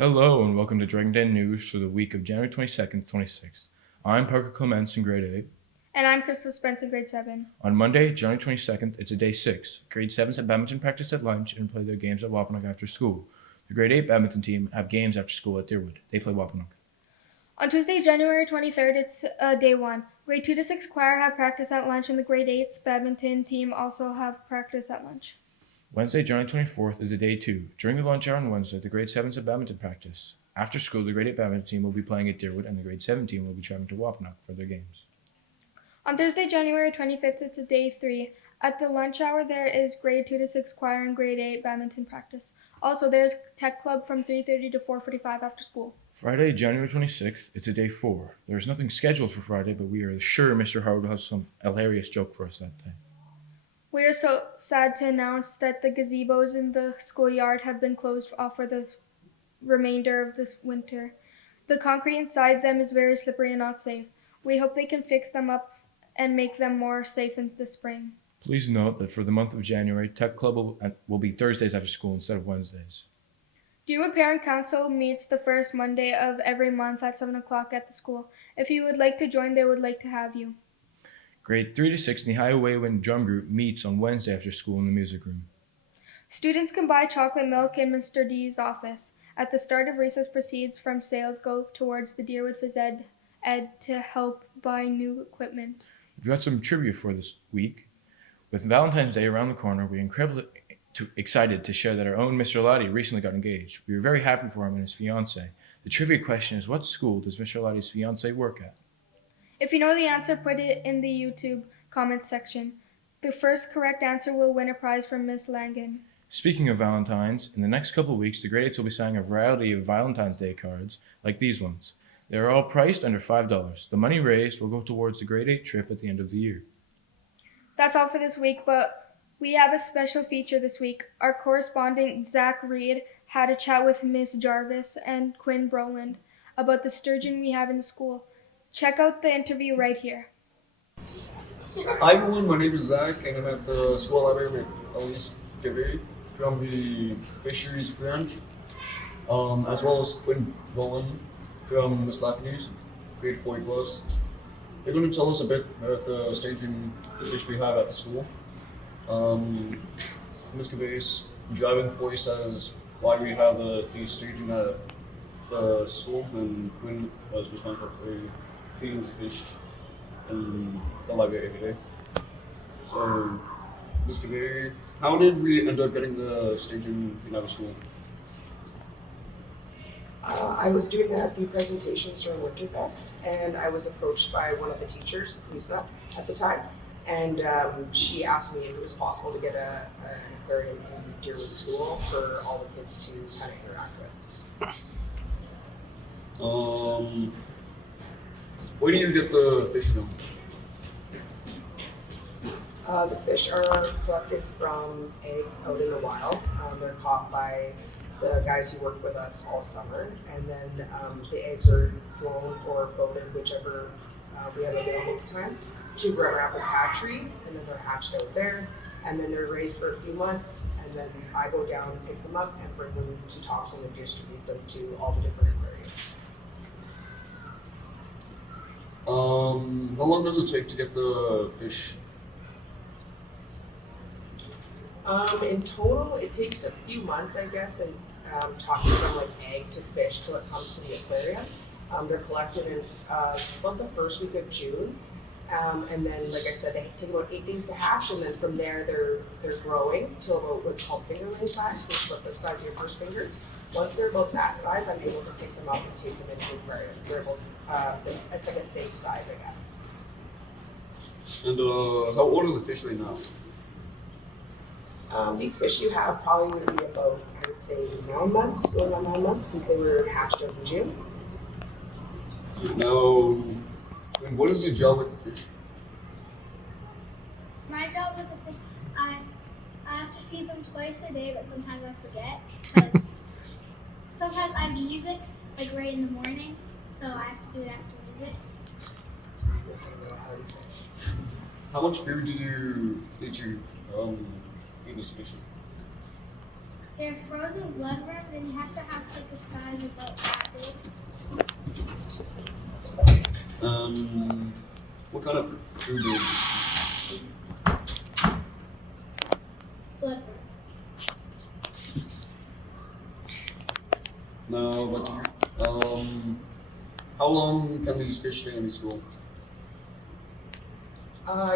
Hello and welcome to Dragon Den News for the week of January 22nd to 26th. I'm Parker Clements in grade 8. And I'm Crystal Spence in grade 7. On Monday, January 22nd, it's a day 6. Grade 7s have badminton practice at lunch and play their games at Wapanuk after school. The grade 8 badminton team have games after school at Deerwood. They play Wapanuk. On Tuesday, January 23rd, it's day 1. Grade 2 to 6 choir have practice at lunch, and the grade 8's badminton team also have practice at lunch. Wednesday, January 24th, is a day 2. During the lunch hour on Wednesday, the grade 7s have badminton practice. After school, the grade 8 badminton team will be playing at Deerwood, and the grade 7 team will be traveling to Wapanuk for their games. On Thursday, January 25th, it's a day 3. At the lunch hour, there is grade 2 to 6 choir and grade 8 badminton practice. Also, there's tech club from 3:30 to 4:45 after school. Friday, January 26th, it's a day 4. There is nothing scheduled for Friday, but we are sure Mr. Howard will have some hilarious joke for us that day. We are so sad to announce that the gazebos in the schoolyard have been closed off for the remainder of this winter. The concrete inside them is very slippery and not safe. We hope they can fix them up and make them more safe in the spring. Please note that for the month of January, Tech Club will be Thursdays after school instead of Wednesdays. Deerwood Parent Council meets the first Monday of every month at 7 o'clock at the school. If you would like to join, they would like to have you. Grade 3 to 6 in the Highway Wind Drum Group meets on Wednesday after school in the music room. Students can buy chocolate milk in Mr. D's office. At the start of recess, proceeds from sales go towards the Deerwood Phys Ed to help buy new equipment. We've got some trivia for this week. With Valentine's Day around the corner, we're incredibly excited to share that our own Mr. Lottie recently got engaged. We were very happy for him and his fiancée. The trivia question is, what school does Mr. Lottie's fiancée work at? If you know the answer, put it in the YouTube comments section. The first correct answer will win a prize from Miss Langan. Speaking of Valentines, in the next couple of weeks, the grade 8s will be selling a variety of Valentine's Day cards, like these ones. They are all priced under $5. The money raised will go towards the grade 8 trip at the end of the year. That's all for this week, but we have a special feature this week. Our correspondent, Zach Reed, had a chat with Miss Jarvis and Quinn Broland about the sturgeon we have in the school. Check out the interview right here. Hi everyone, my name is Zach and I'm at the school library with Elise Gaveri from the Fisheries branch, as well as Quinn Bowen from Miss Lafferty's, grade 40 plus. They're going to tell us a bit about the staging fish we have at the school. Ms. Gaveri's driving force says why we have the staging at the school, and Quinn was responsible for feeding the fish in the library every day. So, Ms. Gaveri, how did we end up getting the staging in our school? I was doing a few presentations during Winterfest, and I was approached by one of the teachers, Lisa, at the time, and she asked me if it was possible to get an aquarium in Deerwood School for all the kids to kind of interact with. Where do you get the fish from? The fish are collected from eggs out in the wild. They're caught by the guys who work with us all summer, and then the eggs are flown or boated, whichever we have available at the time, to Grand Rapids Hatchery, and then they're hatched out there, and then they're raised for a few months, and then I go down and pick them up and bring them to Thompson and distribute them to all the different aquariums. How long does it take to get the fish? In total, it takes a few months, I guess, and talking from like egg to fish till it comes to the aquarium. They're collected in about the first week of June, and then, like I said, they take about 8 days to hatch, and then from there they're growing till about what's called fingerling size, which is about the size of your first fingers. Once they're about that size, I'm able to pick them up and take them into aquariums. They're about it's like a safe size, I guess. And how old are the fish right now? These fish you have probably would be about, I would say, 9 months, going on 9 months, since they were hatched out in June. Now, and what is your job with the fish? My job with the fish, I have to feed them twice a day, but sometimes I forget. 'Cause sometimes I have music, like right in the morning, so I have to do it after music. How much food do you need to feed this fish? They're frozen bloodworms, and you have to have like a size about that big. What kind of food do you eat? Bloodworms. Now, how long can these fish stay in the school?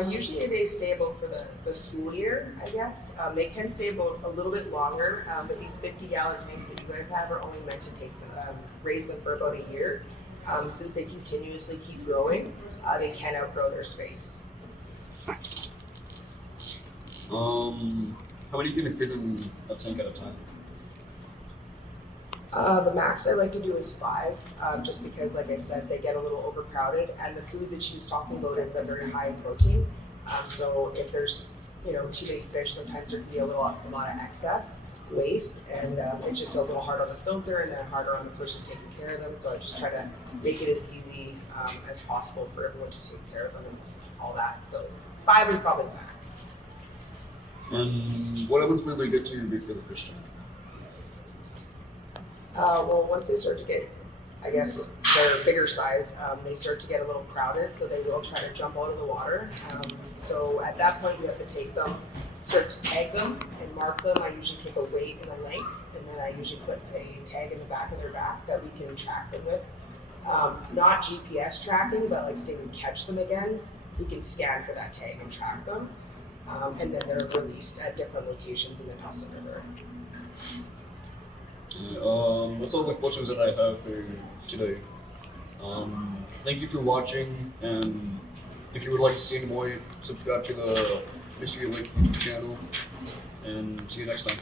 Usually they stay about for the school year, I guess. They can stay about a little bit longer, but these 50-gallon tanks that you guys have are only meant to raise them for about a year. Since they continuously keep growing, they can outgrow their space. How many can you fit in a tank at a time? The max I like to do is 5, just because, like I said, they get a little overcrowded, and the food that she was talking about is very high in protein. So if there's, too many fish, sometimes there can be a lot of excess waste, and it's just a little hard on the filter, and then harder on the person taking care of them. So I just try to make it as easy as possible for everyone to take care of them and all that. So 5 is probably the max. And what happens when they get too big for the fish tank? Well, once they start to get, I guess, their bigger size, they start to get a little crowded, so they will try to jump out of the water. So at that point, we have to take them, start to tag them and mark them. I usually take a weight and a length, and then I usually put a tag in the back of their back that we can track them with. Not GPS tracking, but like say we catch them again, we can scan for that tag and track them. And then they're released at different locations in the Nelson River. That's all the questions that I have for today. Thank you for watching, and if you would like to see any more, subscribe to the Mystery Lake YouTube channel, and see you next time.